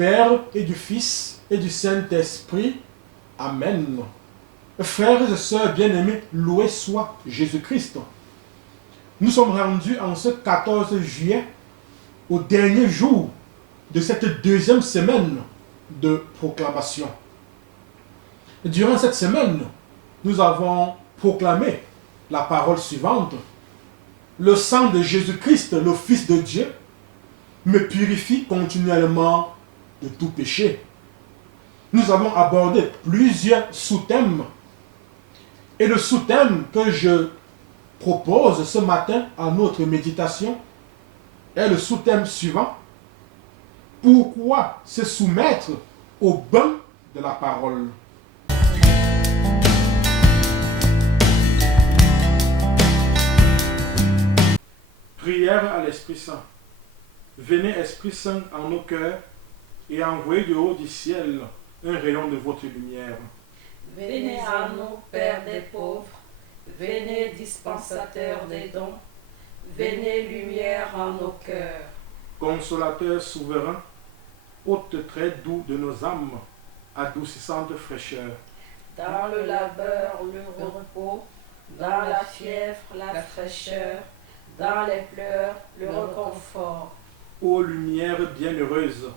Père et du Fils et du Saint-Esprit. Amen. Frères et sœurs bien-aimés, loué soit Jésus-Christ. Nous sommes rendus en ce 14 juillet, au dernier jour de cette deuxième semaine de proclamation. Durant cette semaine, nous avons proclamé la parole suivante. Le sang de Jésus-Christ, le Fils de Dieu, me purifie continuellement de tout péché. Nous avons abordé plusieurs sous-thèmes. Et le sous-thème que je propose ce matin à notre méditation est le sous-thème suivant. Pourquoi se soumettre au bain de la parole? Prière à l'Esprit Saint. Venez, Esprit Saint, en nos cœurs et envoyez du haut du ciel un rayon de votre lumière. Venez à nous, Père des pauvres, venez, dispensateur des dons, venez, lumière en nos cœurs. Consolateur souverain, hôte très doux de nos âmes, adoucissante fraîcheur. Dans le labeur, le repos, dans la fièvre, la fraîcheur, dans les pleurs, le réconfort. Ô lumière bienheureuse,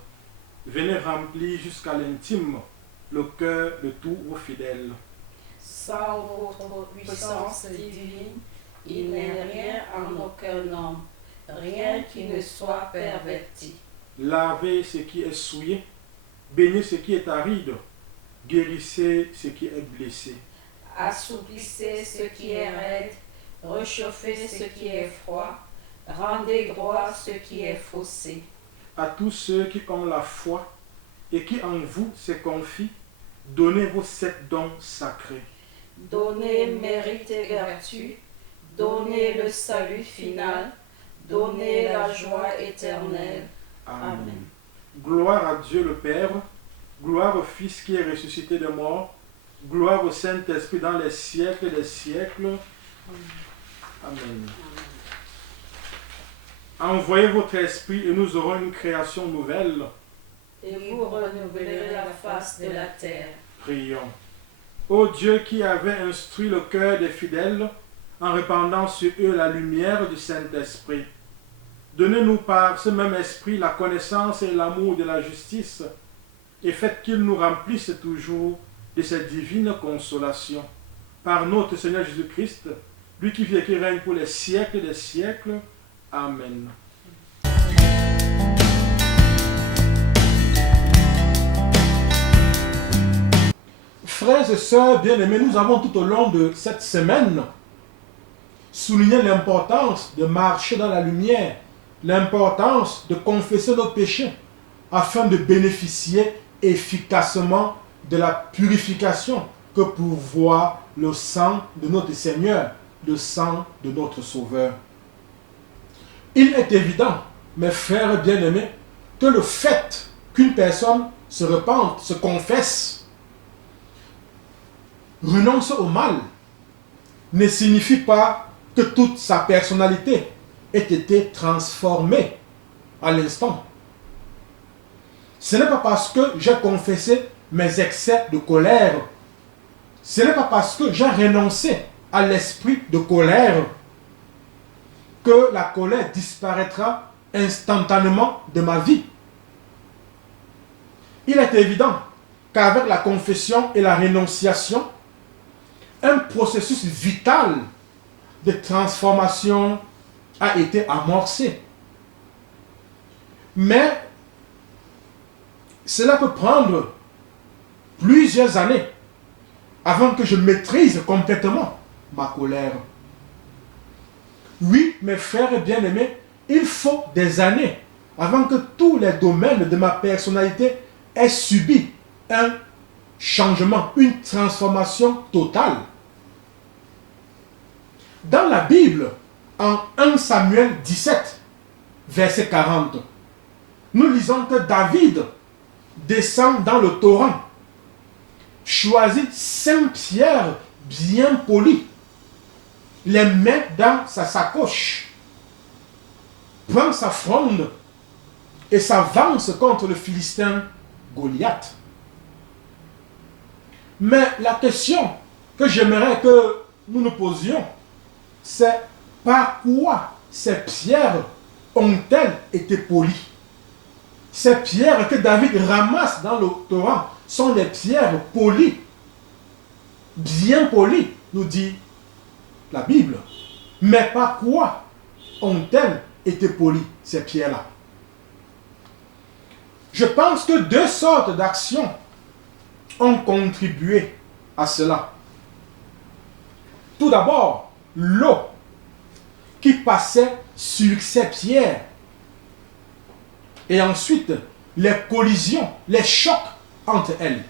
venez remplir jusqu'à l'intime le cœur de tous vos fidèles. Sans votre puissance divine, il n'est rien en aucun homme, rien qui ne soit perverti. Lavez ce qui est souillé, baignez ce qui est aride, guérissez ce qui est blessé. Assouplissez ce qui est raide, réchauffez ce qui est froid, rendez droit ce qui est faussé. À tous ceux qui ont la foi et qui en vous se confient, donnez vos 7 dons sacrés. Donnez mérite et vertu, donnez le salut final, donnez la joie éternelle. Amen. Gloire à Dieu le Père, gloire au Fils qui est ressuscité des morts, gloire au Saint-Esprit dans les siècles des siècles. Amen. Envoyez votre esprit et nous aurons une création nouvelle. Et vous renouvelerez la face de la terre. Prions. Ô Dieu qui avait instruit le cœur des fidèles en répandant sur eux la lumière du Saint-Esprit, donnez-nous par ce même esprit la connaissance et l'amour de la justice et faites qu'il nous remplisse toujours de cette divine consolation. Par notre Seigneur Jésus-Christ, lui qui vit et qui règne pour les siècles des siècles. Amen. Frères et sœurs bien-aimés, nous avons tout au long de cette semaine souligné l'importance de marcher dans la lumière, l'importance de confesser nos péchés afin de bénéficier efficacement de la purification que pourvoit le sang de notre Seigneur, le sang de notre Sauveur. Il est évident, mes frères bien-aimés, que le fait qu'une personne se repente, se confesse, renonce au mal, ne signifie pas que toute sa personnalité ait été transformée à l'instant. Ce n'est pas parce que j'ai confessé mes excès de colère, ce n'est pas parce que j'ai renoncé à l'esprit de colère que la colère disparaîtra instantanément de ma vie. Il est évident qu'avec la confession et la rénonciation, un processus vital de transformation a été amorcé. Mais cela peut prendre plusieurs années avant que je maîtrise complètement ma colère. Oui, mes frères bien-aimés, il faut des années avant que tous les domaines de ma personnalité aient subi un changement, une transformation totale. Dans la Bible, en 1 Samuel 17, verset 40, nous lisons que David descend dans le torrent, choisit 5 pierres bien polies, les met dans sa sacoche, prend sa fronde et s'avance contre le Philistin Goliath. Mais la question que j'aimerais que nous nous posions, c'est par quoi ces pierres ont-elles été polies? Ces pierres que David ramasse dans le Torah sont des pierres polies, bien polies, nous dit la Bible. Mais par quoi ont-elles été polies, ces pierres-là? Je pense que deux sortes d'actions ont contribué à cela. Tout d'abord, l'eau qui passait sur ces pierres. Et ensuite, les collisions, les chocs entre elles.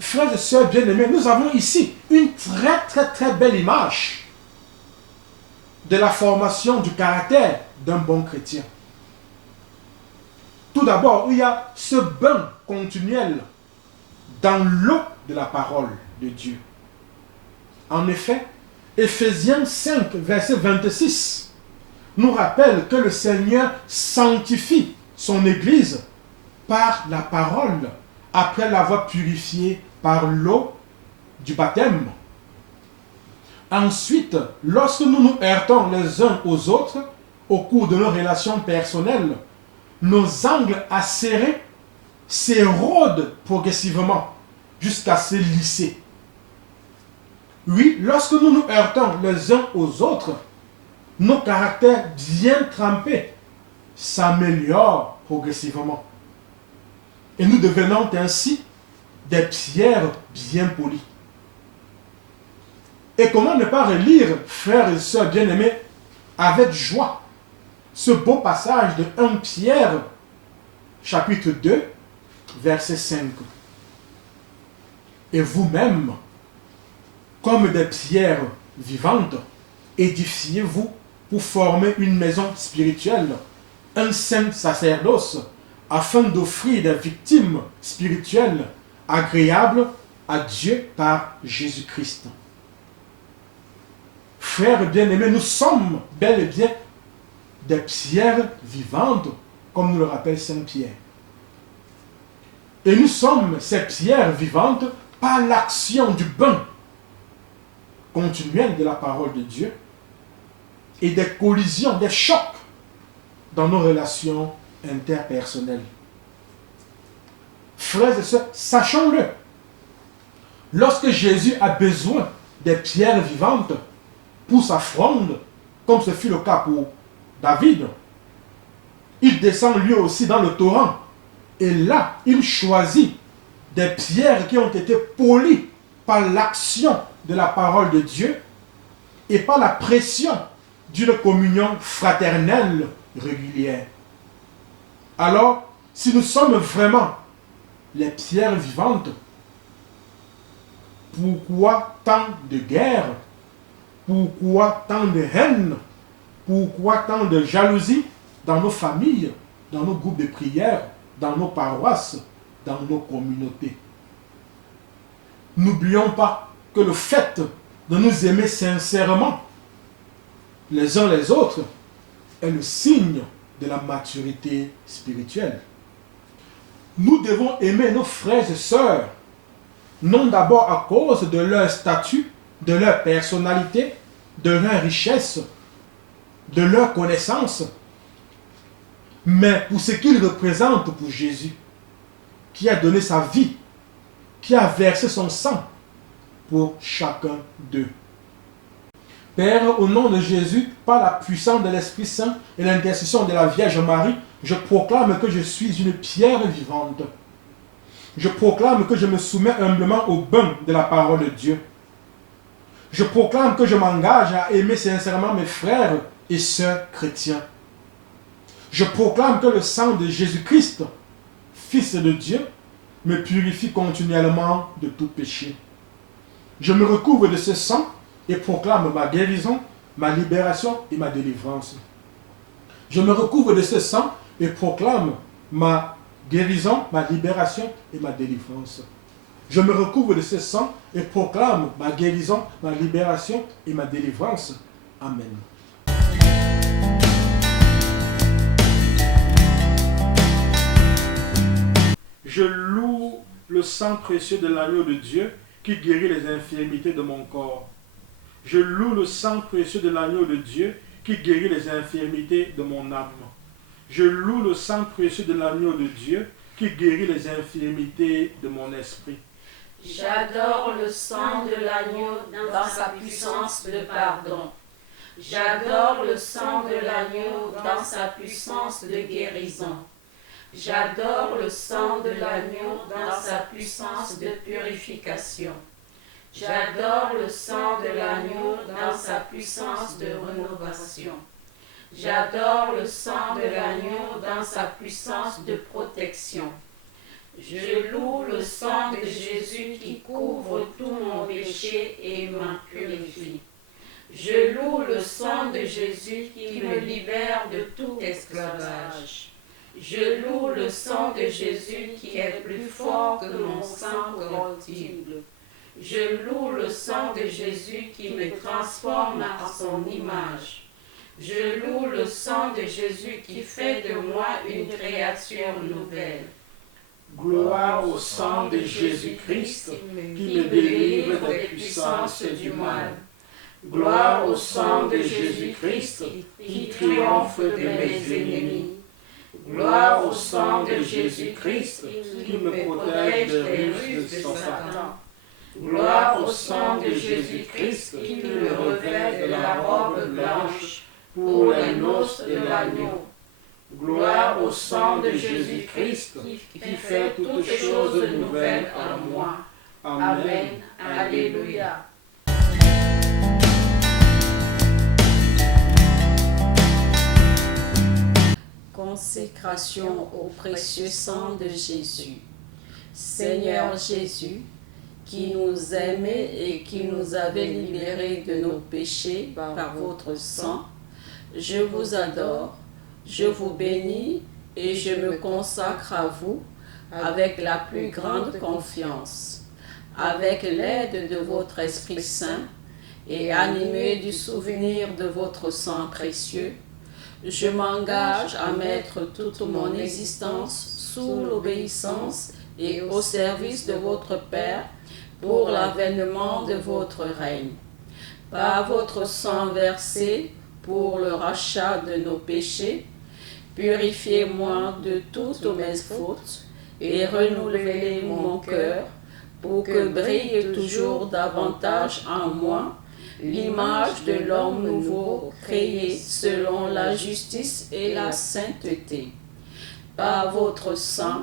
Frères et sœurs bien-aimés, nous avons ici une très belle image de la formation du caractère d'un bon chrétien. Tout d'abord, il y a ce bain continuel dans l'eau de la parole de Dieu. En effet, Éphésiens 5, verset 26, nous rappelle que le Seigneur sanctifie son Église par la parole, après l'avoir purifiée par l'eau du baptême. Ensuite, lorsque nous nous heurtons les uns aux autres, au cours de nos relations personnelles, nos angles acérés s'érodent progressivement jusqu'à se lisser. Oui, lorsque nous nous heurtons les uns aux autres, nos caractères bien trempés s'améliorent progressivement. Et nous devenons ainsi des pierres bien polies. Et comment ne pas relire, frères et sœurs bien-aimés, avec joie, ce beau passage de 1 Pierre, chapitre 2, verset 5. Et vous-même, comme des pierres vivantes, édifiez-vous pour former une maison spirituelle, un saint sacerdoce, afin d'offrir des victimes spirituelles agréables à Dieu par Jésus-Christ. Frères bien-aimés, nous sommes bel et bien des pierres vivantes, comme nous le rappelle Saint Pierre. Et nous sommes ces pierres vivantes par l'action du bain continuel de la parole de Dieu et des collisions, des chocs dans nos relations interpersonnelles. Frères et sœurs, sachons-le, lorsque Jésus a besoin des pierres vivantes pour sa fronde, comme ce fut le cas pour David, il descend lui aussi dans le torrent. Et là, il choisit des pierres qui ont été polies par l'action de la parole de Dieu et par la pression d'une communion fraternelle régulière. Alors, si nous sommes vraiment les pierres vivantes, pourquoi tant de guerres? Pourquoi tant de haine? Pourquoi tant de jalousie dans nos familles, dans nos groupes de prière, dans nos paroisses, dans nos communautés? N'oublions pas que le fait de nous aimer sincèrement les uns les autres est le signe de la maturité spirituelle. Nous devons aimer nos frères et sœurs, non d'abord à cause de leur statut, de leur personnalité, de leur richesse, de leur connaissance, mais pour ce qu'ils représentent pour Jésus, qui a donné sa vie, qui a versé son sang pour chacun d'eux. Père, au nom de Jésus, par la puissance de l'Esprit Saint et l'intercession de la Vierge Marie, je proclame que je suis une pierre vivante. Je proclame que je me soumets humblement au bain de la parole de Dieu. Je proclame que je m'engage à aimer sincèrement mes frères et sœurs chrétiens. Je proclame que le sang de Jésus-Christ, Fils de Dieu, me purifie continuellement de tout péché. Je me recouvre de ce sang et proclame ma guérison, ma libération et ma délivrance. Je me recouvre de ce sang et proclame ma guérison, ma libération et ma délivrance. Je me recouvre de ce sang et proclame ma guérison, ma libération et ma délivrance. Amen. Je loue le sang précieux de l'agneau de Dieu qui guérit les infirmités de mon corps. Je loue le sang précieux de l'agneau de Dieu qui guérit les infirmités de mon âme. Je loue le sang précieux de l'agneau de Dieu qui guérit les infirmités de mon esprit. J'adore le sang de l'agneau dans sa puissance de pardon. J'adore le sang de l'agneau dans sa puissance de guérison. J'adore le sang de l'agneau dans sa puissance de purification. J'adore le sang de l'agneau dans sa puissance de rénovation. J'adore le sang de l'agneau dans sa puissance de protection. Je loue le sang de Jésus qui couvre tout mon péché et m'en purifie. Je loue le sang de Jésus qui me libère de tout esclavage. Je loue le sang de Jésus qui est plus fort que mon sang corruptible. Je loue le sang de Jésus qui me transforme à son image. Je loue le sang de Jésus qui fait de moi une créature nouvelle. Gloire au sang de Jésus-Christ qui me délivre des puissances du mal. Gloire au sang de Jésus-Christ qui triomphe de mes ennemis. Gloire au sang de Jésus-Christ qui me protège des ruses de Satan. Gloire au sang de Jésus-Christ qui me revêt de la robe blanche pour les noces de l'agneau. Gloire au sang de Jésus-Christ qui fait toutes choses nouvelles en moi. Amen. Alléluia. Consécration au précieux sang de Jésus. Seigneur Jésus, qui nous aimait et qui nous avait libérés de nos péchés par votre sang, je vous adore, je vous bénis et je me consacre à vous avec la plus grande confiance. Avec l'aide de votre Esprit Saint et animé du souvenir de votre sang précieux, je m'engage à mettre toute mon existence sous l'obéissance et au service de votre Père pour l'avènement de votre règne. Par votre sang versé pour le rachat de nos péchés, purifiez-moi de toutes mes fautes et renouvelez mon cœur pour que brille toujours davantage en moi l'image de l'homme nouveau créé selon la justice et la sainteté. Par votre sang,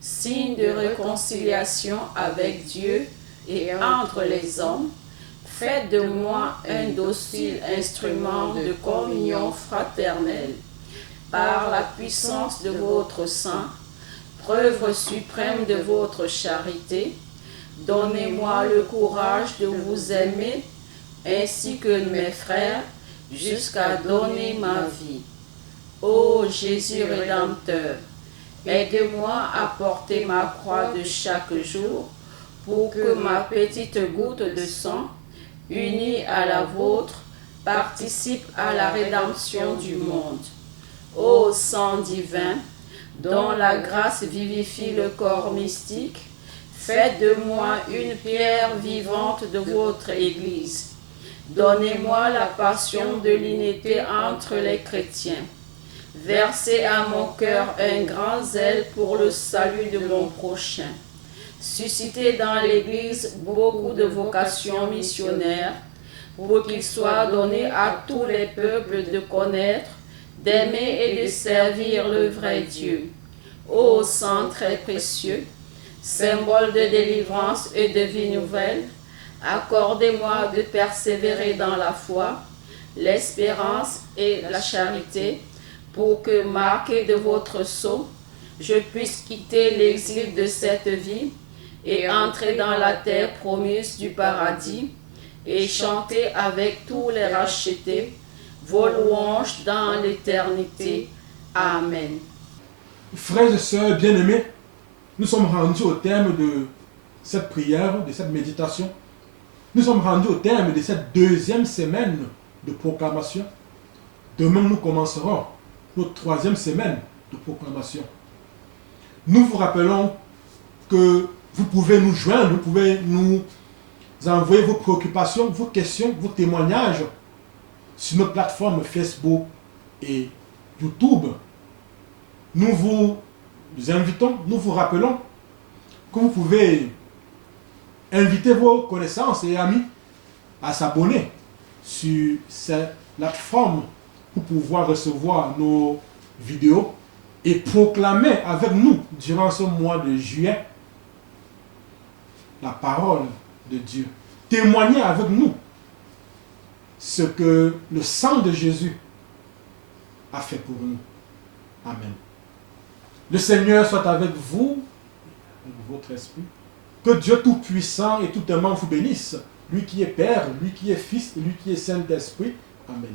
signe de réconciliation avec Dieu et entre les hommes, faites de moi un docile instrument de communion fraternelle. Par la puissance de votre sang, preuve suprême de votre charité, donnez-moi le courage de vous aimer ainsi que mes frères, jusqu'à donner ma vie. Ô Jésus Rédempteur, aide-moi à porter ma croix de chaque jour pour que ma petite goutte de sang, unie à la vôtre, participe à la rédemption du monde. Ô sang divin, dont la grâce vivifie le corps mystique, faites de moi une pierre vivante de votre Église. Donnez-moi la passion de l'unité entre les chrétiens. Versez à mon cœur un grand zèle pour le salut de mon prochain. Suscitez dans l'Église beaucoup de vocations missionnaires pour qu'il soit donné à tous les peuples de connaître, d'aimer et de servir le vrai Dieu. Ô sang très précieux, symbole de délivrance et de vie nouvelle, accordez-moi de persévérer dans la foi, l'espérance et la charité, pour que, marqué de votre sceau, je puisse quitter l'exil de cette vie et entrer dans la terre promise du paradis et chanter avec tous les rachetés vos louanges dans l'éternité. Amen. Frères et sœurs bien-aimés, nous sommes rendus au terme de cette prière, de cette méditation. Nous sommes rendus au terme de cette deuxième semaine de proclamation. Demain, nous commencerons notre troisième semaine de proclamation. Nous vous rappelons que vous pouvez nous joindre, vous pouvez nous envoyer vos préoccupations, vos questions, vos témoignages sur nos plateformes Facebook et YouTube. Nous vous invitons, nous vous rappelons que vous pouvez inviter vos connaissances et amis à s'abonner sur ces plateformes pour pouvoir recevoir nos vidéos et proclamer avec nous durant ce mois de juillet la parole de Dieu. Témoigner avec nous ce que le sang de Jésus a fait pour nous. Amen. Le Seigneur soit avec vous, avec votre esprit. Que Dieu Tout-Puissant et Tout-Aimant vous bénisse. Lui qui est Père, lui qui est Fils et lui qui est Saint-Esprit. Amen.